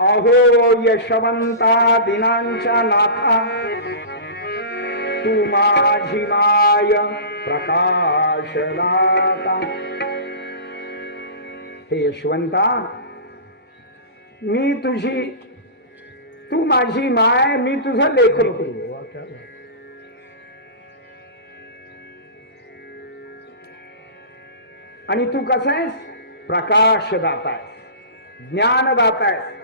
अहो यशवंता दिनांच्या नाथा, तू माझी माय प्रकाश दाता. हे यशवंता, मी तुझी, तू माझी माय, मी तुझं लेकरू. आणि तू कसं आहेस? प्रकाश दाता आहेस, ज्ञान दाता आहेस.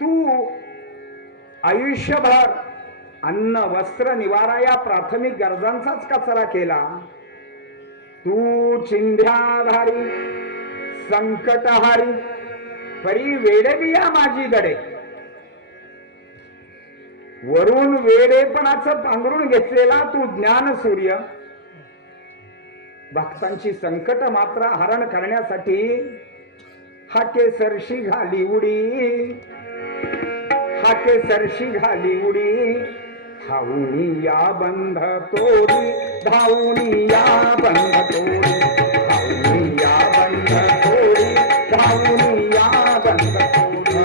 तू आयुष्यभर अन्न वस्त्र निवारा या प्राथमिक गरजांचाच कचरा केला. तू चिंध्याधारी संकटहारी परी वेडेबिया माझी दडे. वरून वेडेपणाचं पांघरून घेतलेला तू ज्ञान सूर्य, भक्तांची संकट मात्र हरण करण्यासाठी हाके सरशी घाली उडी, हाके सरशी घाली उडी. धावूनी या बंध तोडी, धावूनी या बंध तोडी, धावूनी या बंध तोडी, धावूनी या बंध तोडी,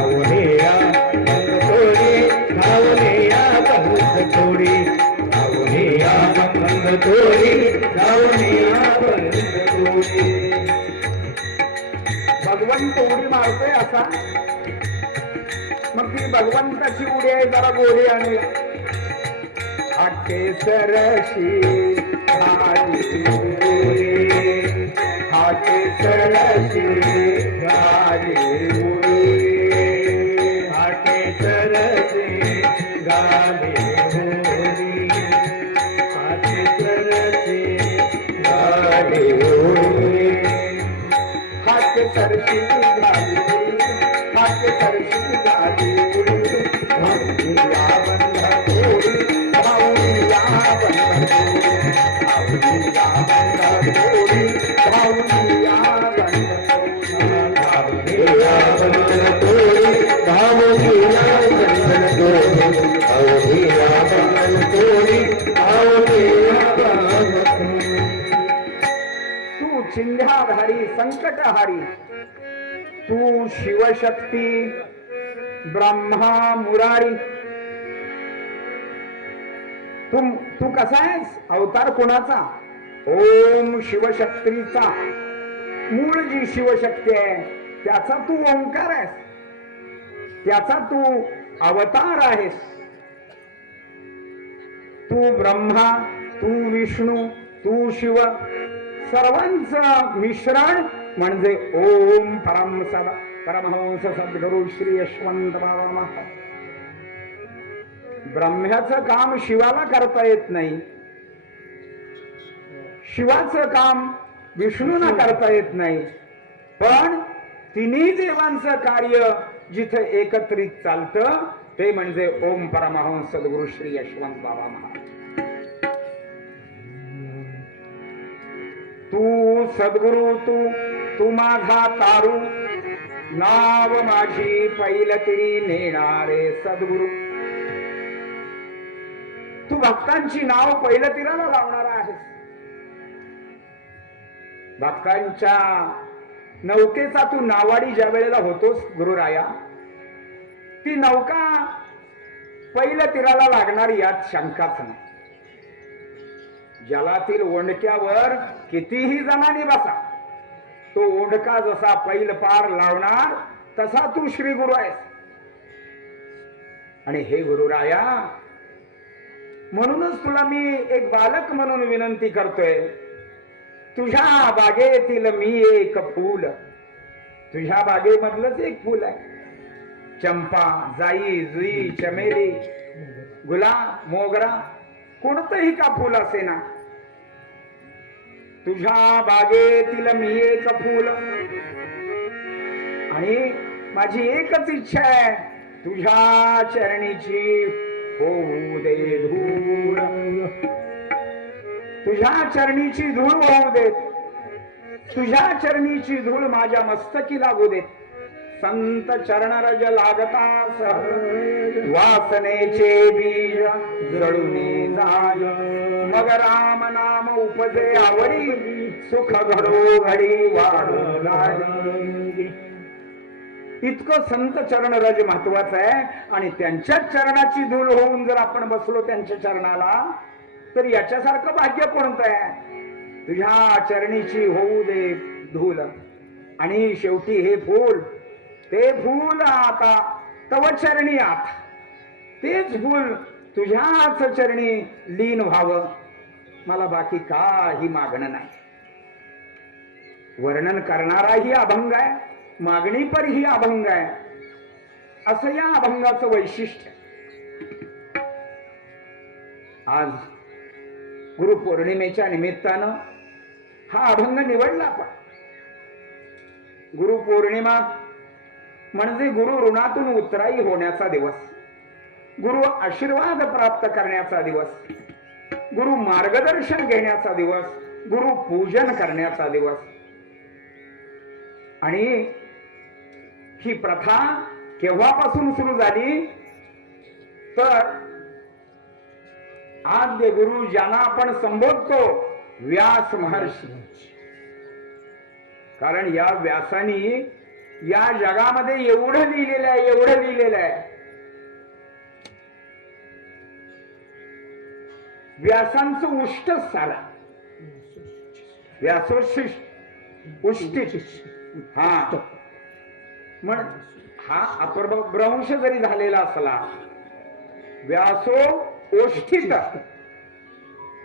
धावूनी या बंध तोडी, धावूनी या बंध तोडी, धावूनी या बंध तोडी, धावूनी या बंध तोडी. भगवंत उडी मारतोय असा, मग ती भगवंताची उडी आहे जरा गोरी आणि हाके सरशी घाली उडी, हाके सरशी घाली उडी, हाके सरशी घाली उडी, हाके सरशी घाली उडी, हाके सरशी घाली उडी, हाके सरशी घाली उडी. धावूनी या बंध तोडी, धावूनी या बंध तोडी, धावूनी या बंध तोडी, धावूनी या बंध तोडी, धावूनी या बंध तोडी, धावूनी या बंध तोडी, धावूनी या बंध तोडी, धावूनी या बंध तोडी. तू चिंध्याधारी संकटहारी, तू शिवशक्ती ब्रह्मा मुरारी. तू कसा आहेस? अवतार कोणाचा? ओम शिवशक्तीचा. मूळ जी शिवशक्ती आहे त्याचा तू ओंकार आहेस, त्याचा तू अवतार आहेस. तू ब्रह्मा, तू विष्णू, तू शिव, सर्वांचं मिश्रण म्हणजे ओम परम सदा परमहंस सद्गुरु श्री यशवंत बाबा महाराज. ब्रह्म्याचं काम शिवाला करता येत नाही, शिवाचं काम विष्णूला करता येत नाही, पण तिन्ही देवांचं कार्य जिथे एकत्रित चालतं ते म्हणजे ओम परमहंस सद्गुरु श्री यशवंत बाबा महाराज. तू सद्गुरु, तू माझा तारू, नाव माझी पैलतिरी नेणारे सद्गुरु. तू भक्तांची नाव पैलतीराला लावणारा आहेस. भक्तांच्या नौकेचा तू नावाडी ज्या वेळेला होतोस गुरुराया, ती नौका पैलतीराला लागणारी यात शंकाच नाही. जलातील ओंडक्यावर कितीही जणांनी बसा, तो ओंडका जसा पैल पार लावणार तसा तू श्री गुरु आहेस. आणि हे गुरुराया, म्हणूनच तुला मी एक बालक म्हणून विनंती करतोय. तुझ्या बागेतील मी एक फूल, तुझ्या बागेमधलंच एक फूल आहे. चंपा, जाई, जुई, चमेली, गुलाब, मोगरा, कोणतंही का फूल असे ना, तुझ्या बागेतील मी एक फूल. आणि माझी एकच इच्छा आहे, तुझ्या चरणीची होऊ दे धूळ, तुझ्या चरणीची धूळ होऊ देत, तुझ्या चरणीची धूळ माझ्या मस्तकी लागू देत. संत चरणरज लागतास वासनेचे बीज जळून जाय. मग राम नाम उपजे आवडी, सुख घडो घडी वाढो लाडी. इतकं संत चरण रज महत्वाचं आहे. आणि त्यांच्याच चरणाची धूल होऊन जर आपण बसलो त्यांच्या चरणाला, तर याच्यासारखं भाग्य कोणतं आहे? तुझ्या चरणीची होऊ दे धूल. आणि शेवटी हे फूल, ते फूल आता तव चरणी, आता तेच फूल तुझ्याच चरणी लीन व्हावं. मला बाकी काही मागणं नाही. वर्णन करणाराही अभंग आहे, मागणी पर ही अभंग आहे. असं या अभंगाचं वैशिष्ट्य. आज गुरुपौर्णिमेच्या निमित्तानं हा अभंग निवडला आपण. गुरुपौर्णिमा म्हणजे गुरु ऋणातून उतराई होण्याचा दिवस, गुरु आशीर्वाद प्राप्त करण्याचा दिवस, गुरु मार्गदर्शन घेण्याचा दिवस, गुरु पूजन करण्याचा दिवस. आणि ही प्रथा केव्हापासून सुरू झाली तर आद्य गुरु ज्यांना आपण संबोधतो व्यास महर्षी. कारण या व्यासानी या जगामध्ये एवढं लिहिलेलं आहे, एवढं लिहिलेलं आहे. व्यासांचं उष्टच सारा, व्यासोशिष्ट उष्टी. हा म्हण हा अपभ्रंश जरी झालेला असला, व्यासो ओष्ठित,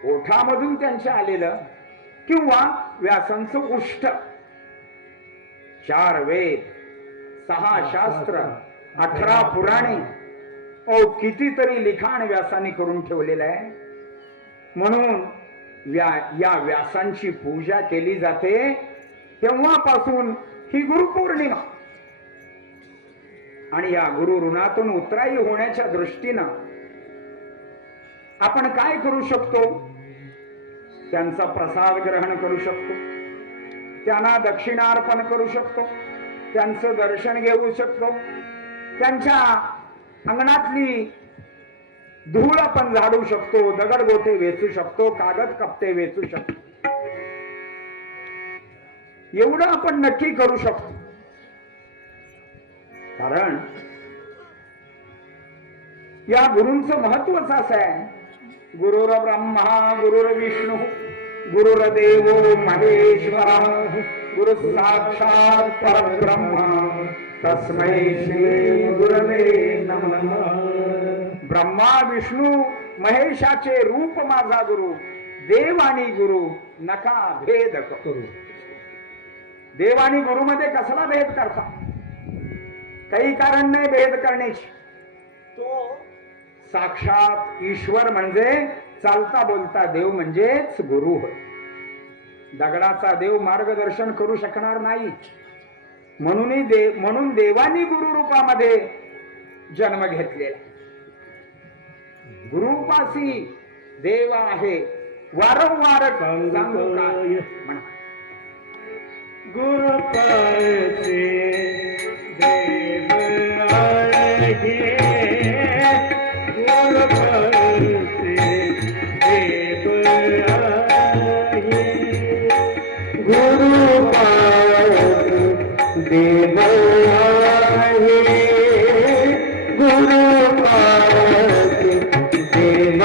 ओठामधून त्यांच्या आलेलं, किंवा व्यासांचं उष्ट. 4 वेद, 6 शास्त्र, 18 पुराणे, कितीतरी लिखाण व्यासांनी करून ठेवलेलं आहे. म्हणून या व्यासांची पूजा केली जाते. तेव्हापासून ही गुरुपौर्णिमा. आणि या गुरु ऋणातून उतराई होण्याच्या दृष्टीनं आपण काय करू शकतो? त्यांचा प्रसाद ग्रहण करू शकतो, त्यांना दक्षिणार्पण करू शकतो, त्यांचं दर्शन घेऊ शकतो, त्यांच्या अंगणातली धूळ आपण झाडू शकतो, दगडगोटे वेचू शकतो, कागद कपटे वेचू शकतो. एवढं आपण नक्की करू शकतो. कारण या गुरूंचं महत्वच असं आहे. गुरुर ब्रह्मा गुरुर्विष्णू गुरुर्देवो महेश्वरा गुरु साक्षात परब्रह्म तस्मै श्री गुरवे नमः. ब्रह्मा विष्णू महेशाचे रूप माझा गुरु, देव आणि गुरु नका भेद करू. देव आणि गुरु मध्ये कसला भेद करता? काही कारण नाही भेद करण्याची. तो साक्षात ईश्वर म्हणजे चालता बोलता देव म्हणजेच गुरु होय. दगडाचा देव मार्गदर्शन करू शकणार नाही. म्हणून देवानी गुरु रूपामध्ये जन्म घेतलेला. गुरुपासी देव आहे. वारंवार सांगू काय म्हणा, गुरु पासी देव आहे, गुरु पासी देव आहे, गुरु पासी देव आहे, गुरु पासी देव आहे,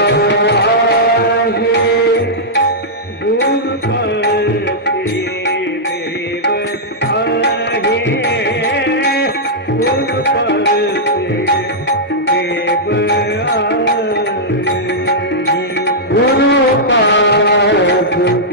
गुरु पासी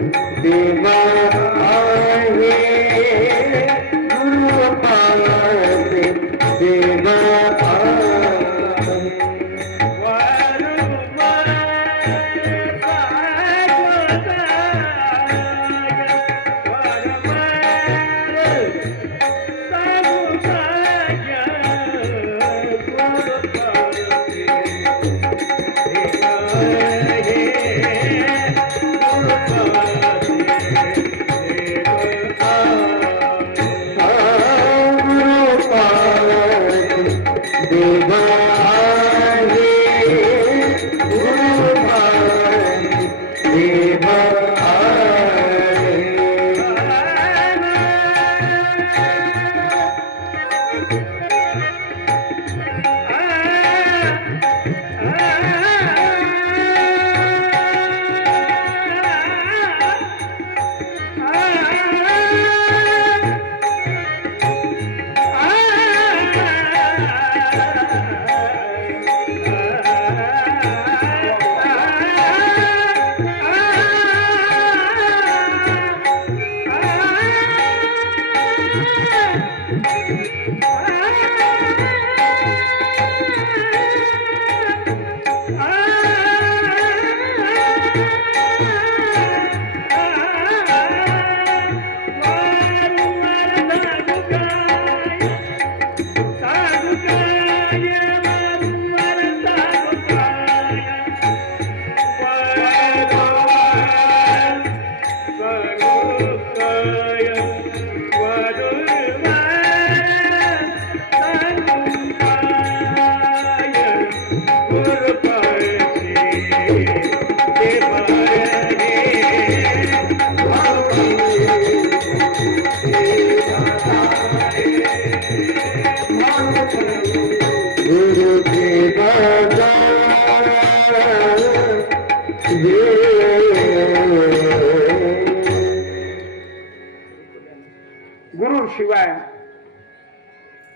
गुरु शिवाय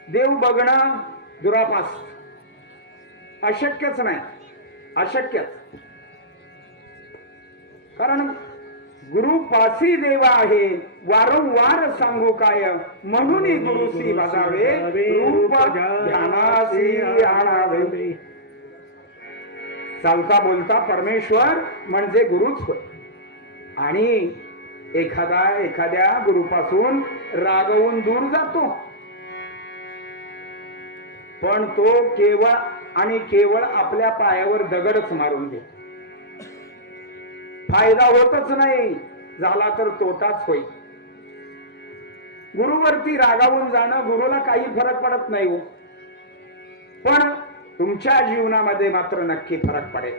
देव बघणं दुरापास, अशक्यच नाही, अशक्यच. कारण गुरुपासी देव आहे, वारंवार सांगू काय, म्हणून गुरुसी बजावे, रूप ध्यानासी आणावे. चालता बोलता परमेश्वर म्हणजे गुरुच होय. आणि एखाद्या गुरुपासून रागवून दूर जातो, पण तो केवळ आणि केवळ आपल्या पायावर दगडच मारून दे, फायदा होतच नाही, झाला तर तोटाच होईल. गुरुवरती रागावून जाणं गुरुला काही फरक पडत नाही हो, पण तुमच्या जीवनामध्ये मात्र नक्की फरक पडेल.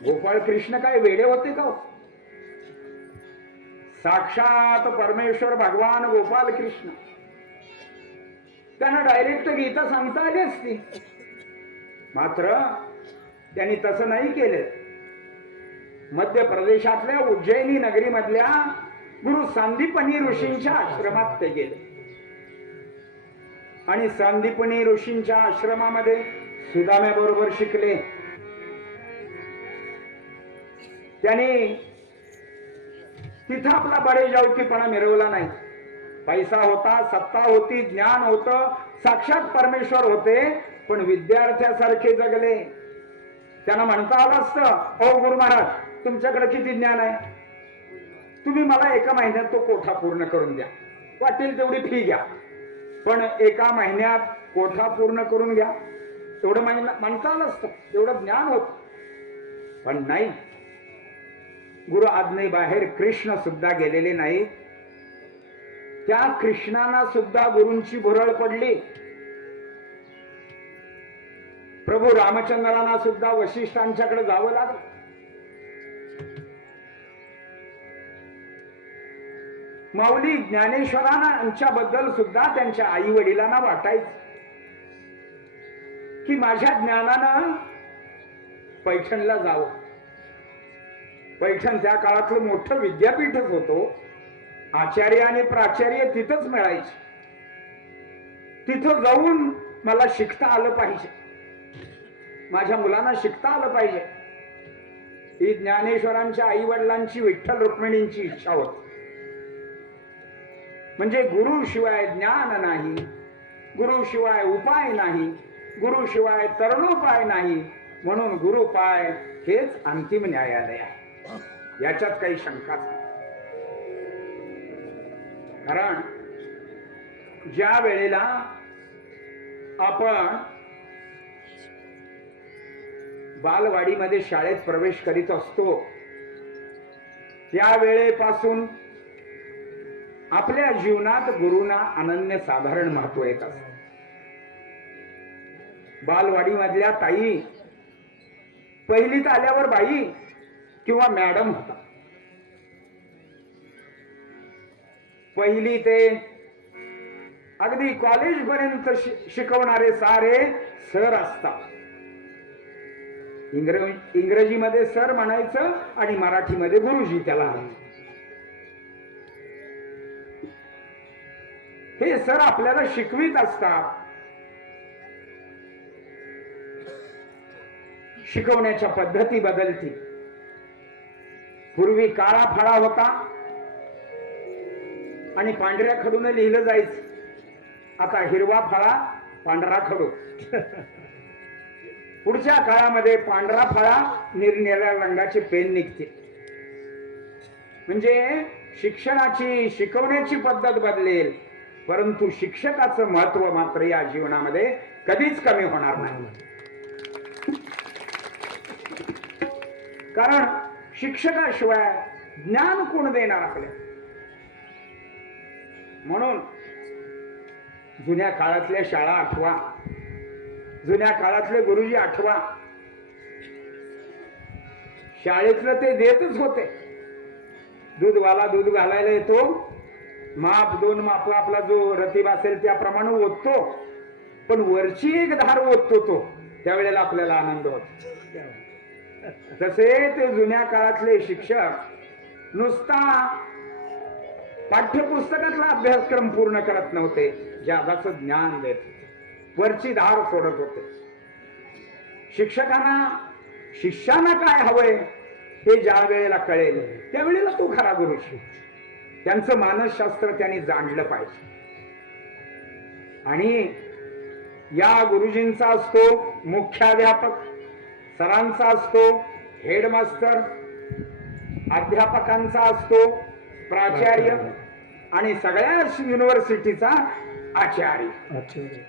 गोपाळ कृष्ण काय वेडे होते का? साक्षात परमेश्वर भगवान गोपाल कृष्ण, त्यांना डायरेक्ट गीता सांगता आली असती, मात्र त्यांनी तसं नाही केलं. मध्य प्रदेशातल्या उज्जैनी नगरी मधल्या गुरु संदीपनी ऋषींच्या आश्रमात ते गेले. आणि संदीपनी ऋषींच्या आश्रमामध्ये सुदाम्याबरोबर शिकले. त्यांनी तिथं आपला बडेजावकीपणा मिरवला नाही. पैसा होता, सत्ता होती, ज्ञान होतं, साक्षात परमेश्वर होते, पण विद्यार्थ्यासारखे जगले. त्यांना म्हणता आलं असतं, ओ गुरु महाराज तुमच्याकडे किती ज्ञान आहे, तुम्ही मला एका महिन्यात तो कोठा पूर्ण करून द्या, वाटेल तेवढी फी घ्या, पण एका महिन्यात कोठा पूर्ण करून घ्या, तेवढं म्हणता आलं असतं, तेवढं ज्ञान होत. पण नाही, गुरु आज्ञेबाहेर कृष्ण सुद्धा गेलेले नाही. त्या कृष्णांना सुद्धा गुरूंची भुरळ पडली. प्रभू रामचंद्रांना सुद्धा वशिष्ठांच्याकडे जावं लागलं. माऊली ज्ञानेश्वरांच्या बद्दल सुद्धा त्यांच्या आई वडिलांना वाटायचं की माझ्या ज्ञानानं पैठणला जावं. पैठण त्या काळातलं मोठं विद्यापीठच होतो. आचार्य आणि प्राचार्य तिथंच मिळायचे. तिथं जाऊन मला शिकता आलं पाहिजे, माझ्या मुलांना शिकता आलं पाहिजे, ही ज्ञानेश्वरांच्या आई वडिलांची, विठ्ठल रुक्मिणींची इच्छा होती. म्हणजे गुरुशिवाय ज्ञान नाही, गुरुशिवाय उपाय नाही, गुरुशिवाय तरणोपाय नाही, म्हणून गुरुपाय हेच अंतिम न्यायालय आहे, याच्यात काही शंकाच नाही. कारण ज्या वेळेला आपण बालवाडीमध्ये शाळेत प्रवेश करीत असतो, त्या वेळेपासून आपल्या जीवनात गुरुना अनन्य साधारण महत्व येत असते. बालवाडी मधल्या ताई पहिलीत आल्यावर बाई किंवा मॅडम होता. पहिली ते अगदी कॉलेज पर्यंत शिकवणारे सारे सर असतात. इंग्रजीमध्ये सर म्हणायचं आणि मराठीमध्ये गुरुजी त्याला. हे सर आपल्याला शिकवित असतात. शिकवण्याच्या पद्धती बदलती. पूर्वी काळा फळा होता आणि पांढऱ्या खडूने लिहिलं जायचं. आता हिरवा फळा पांढरा खडू. पुढच्या काळामध्ये पांढरा फळा निरनिराळ्या रंगाचे पेन निघतील. म्हणजे शिक्षणाची शिकवण्याची पद्धत बदलेल, परंतु शिक्षकाचं महत्व मात्र या जीवनामध्ये कधीच कमी होणार नाही. कारण शिक्षकाशिवाय ज्ञान कोण देणार आपल्या. म्हणून जुन्या काळातल्या शाळा आठवा, जुन्या काळातले गुरुजी आठवा. शाळेतलं ते देतच होते. दूधवाला दूध घालायला येतो, माप दोन माप आपला जो रतीब असेल त्याप्रमाणे ओततो, पण वरची एक धार ओततो तो, त्यावेळेला आपल्याला आनंद होतो. तसे ते जुन्या काळातले शिक्षक नुसता पाठ्यपुस्तकातला अभ्यासक्रम पूर्ण करत नव्हते, जगाचं ज्ञान देत होते, वरची धार सोडत होते. शिक्षकांना शिष्याना काय हवंय हे ज्या वेळेला कळेल त्यावेळेला तो खरा गुरु. त्यांचं मानसशास्त्र त्यांनी जाणलं पाहिजे. आणि या गुरुजींचा असतो मुख्याध्यापक, सरांचा असतो हेडमास्टर, अध्यापकांचा असतो प्राचार्य आणि सगळ्या युनिव्हर्सिटीचा आचार्य.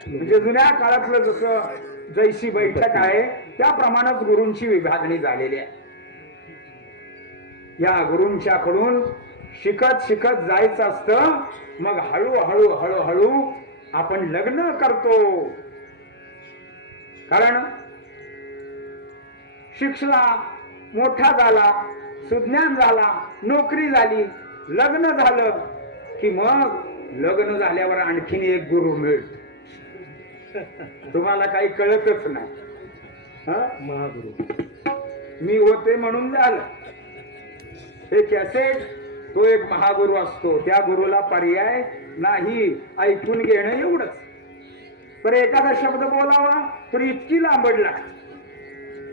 म्हणजे जुन्या काळातलं जसं जैशी बैठक आहे त्याप्रमाणेच गुरूंची विभागणी झालेली आहे. या गुरूंच्याकडून शिकत शिकत जायचं असतं. मग हळूहळू हळूहळू आपण लग्न करतो. कारण शिक्षला, मोठा झाला, सुज्ञान झाला, नोकरी झाली, लग्न झालं की मग लग्न झाल्यावर आणखीन एक गुरु मिळतो. तुम्हाला काही कळतच नाही. महागुरु मी होते म्हणून झालं. हे कॅसेट तो एक महागुरु असतो. त्या गुरुला पर्याय नाही, ऐकून घेणं एवढंच. पण एखादा शब्द बोलावा तर इतकी लांबड लागते.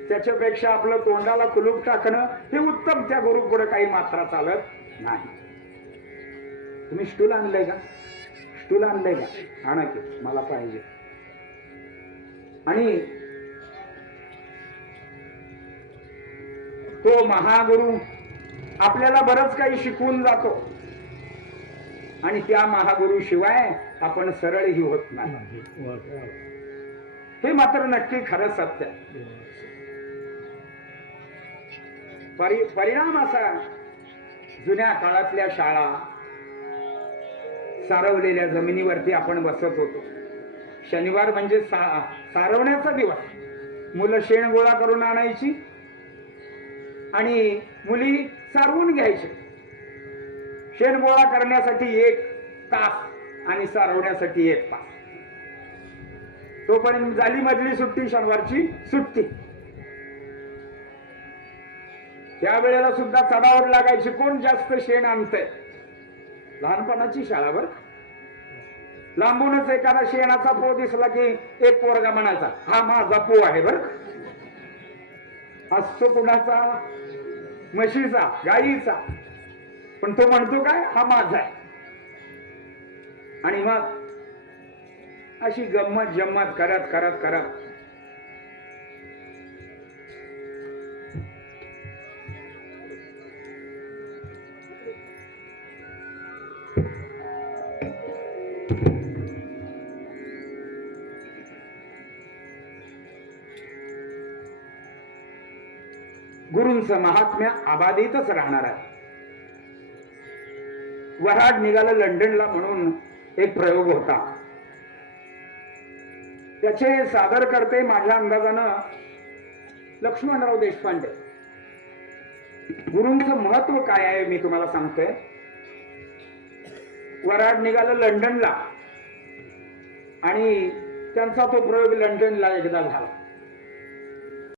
त्याच्यापेक्षा आपलं तोंडाला कुलूप टाकणं हे उत्तम. त्या गुरु पुढे काही मात्रा चालत नाही. तुम्ही स्टूल आणलंय का? स्टूल आणलंय का? आणा की, मला पाहिजे. आणि तो महागुरु आपल्याला बरंच काही शिकवून जातो. आणि त्या महागुरु शिवाय आपण सरळही होत नाही. हे मात्र नक्की खरं सत्य. परिणाम असा, जुन्या काळातल्या शाळा सारवलेल्या जमिनीवरती आपण बसत होतो. शनिवार म्हणजे सारवण्याचा दिवस. मुलं शेण गोळा करून आणायची आणि मुली सारवून घ्यायचे. शेण गोळा करण्यासाठी 1 तास आणि सारवण्यासाठी 1 तास. तोपर्यंत झाली मधली सुट्टी, शनिवारची सुट्टी. त्यावेळेला सुद्धा चढावर लागायची, कोण जास्त शेण आणतंय. लहानपणाची शाळा बर. लांबूनच एखादा शेणाचा पो दिसला की एक पोरगा म्हणायचा, हा माझा पो आहे बर. असतो कुणाचा? म्हशीचा, गाईचा. पण तो म्हणतो काय, हा माझा आहे. आणि मग अशी गंमत जम्मत करत करत करत गुरूंचं महात्म्य अबाधितच राहणार आहे. वऱ्हाड निघालं लंडनला म्हणून एक प्रयोग होता. त्याचे सादर करते माझ्या अंदाजानं लक्ष्मणराव देशपांडे. गुरूंचं महत्व काय आहे मी तुम्हाला सांगतोय. वऱ्हाड निघालं लंडनला आणि त्यांचा तो प्रयोग लंडनला एकदा झाला.